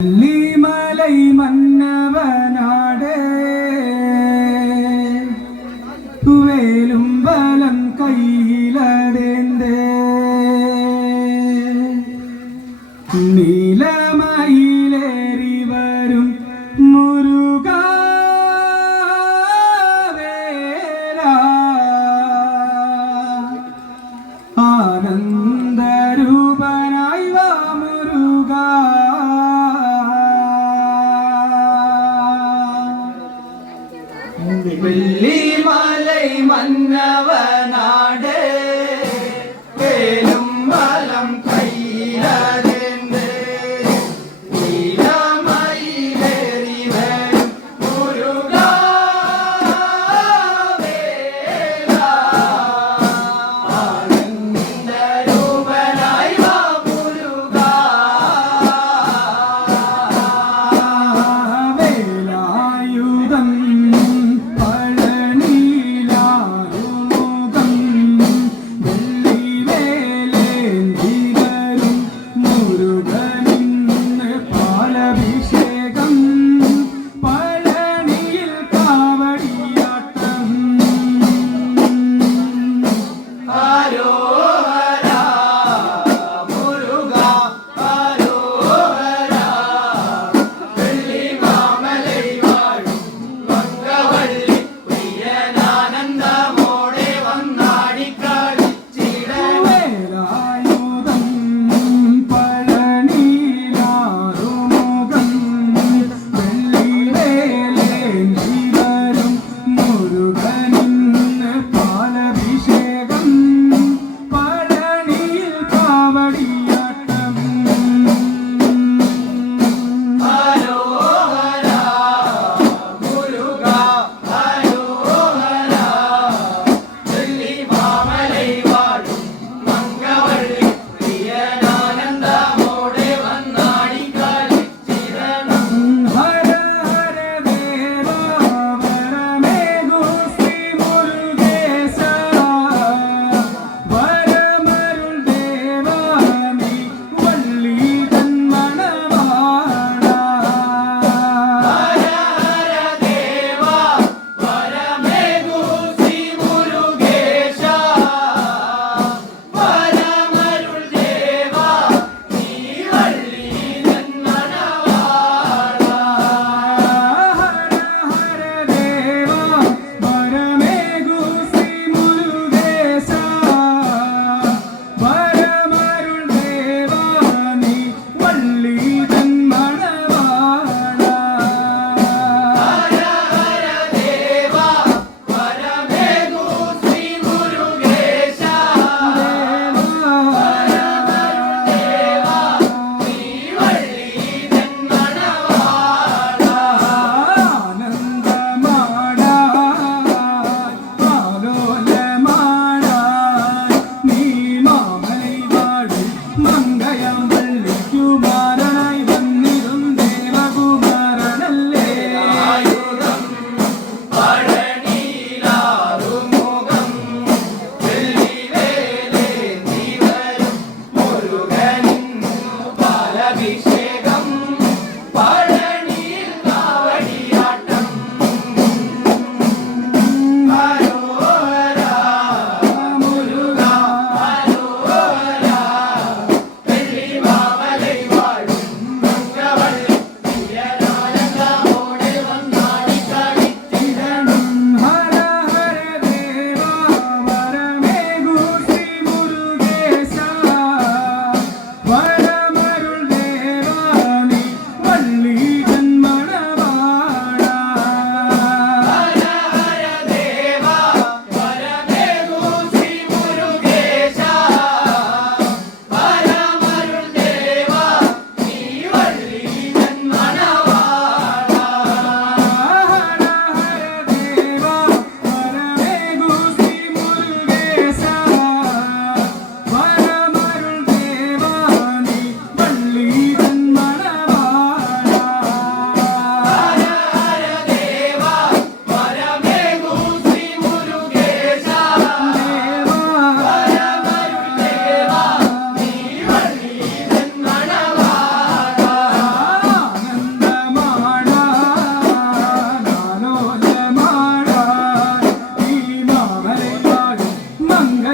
اللي ما لي ما بالليل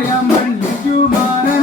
ജയമല്ലിക്കുമാര